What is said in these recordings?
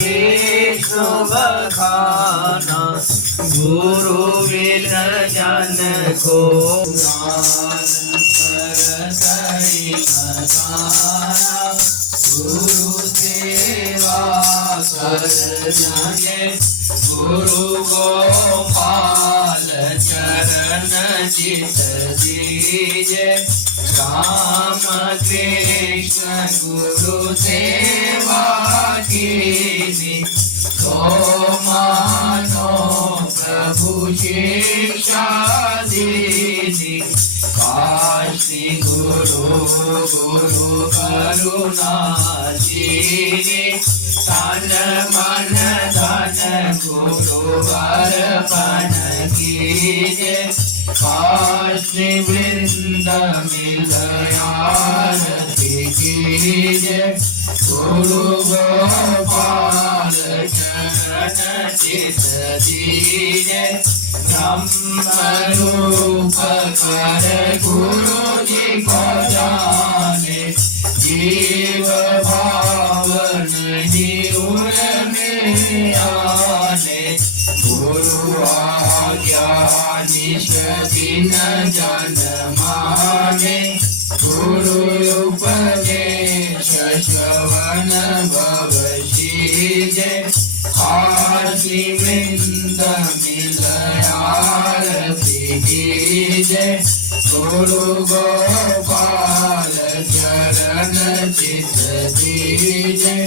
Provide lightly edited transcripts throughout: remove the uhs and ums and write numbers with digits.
विष्णु बखाना गुरु बिन जन को गुरु सेवा कर जाने गुरु गोपाल चरण चित दीजे राम कृष्ण गुरु सेवा कीनी तो मानो प्रभु शिक्षा दीनी काशी गुरु गुरु करुणा दीनी तन मन धन गुरु अर्पण कीजे काशी वृंद मिलयारती कीजे गुरु गोपाल चरण चित दीजे ब्रह्म रूप कर गुरु जी को जाने जीव भावन निउर में आने गुरु आज्ञा निश दिन जन माने गुरु उपदेश श्रवण भवशीजे काशी वृंद मिलयारती कीजे गुरु गोपाल चरण चित दीजे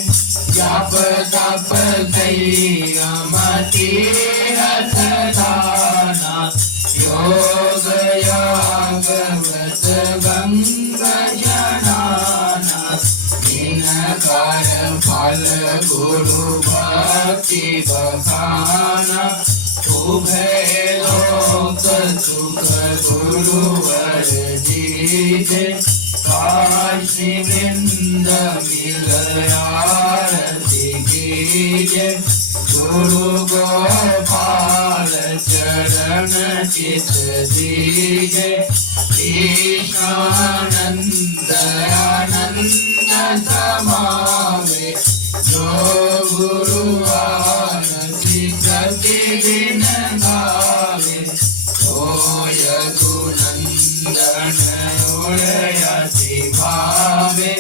जप तप संयम तीरथ दाना योग यागवत गंगा जनाना कर फल गुरु भक्ति बखाना उभय लोक सुख गुरु वर जीजे काशी वृंद मिलयारती कीजे गुरु गोपाल चरण चित दीजे ईशानंद आनंद समावे जो गुरु आनंदी प्रतिदिन गावे ओय गुनंदन उड़यति भावे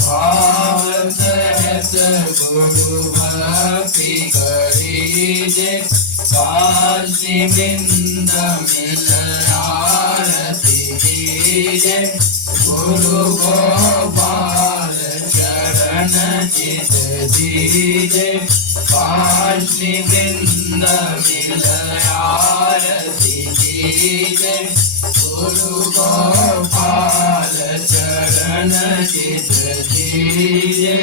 भाव सहत गुरु भक्ति करीजे काशी वृंद मिलयारती कीजे गुरु गोपाल चरण चित दीजे काशी वृंद मिलयारती कीजे गुरु गोपाल चरण चित दीजे।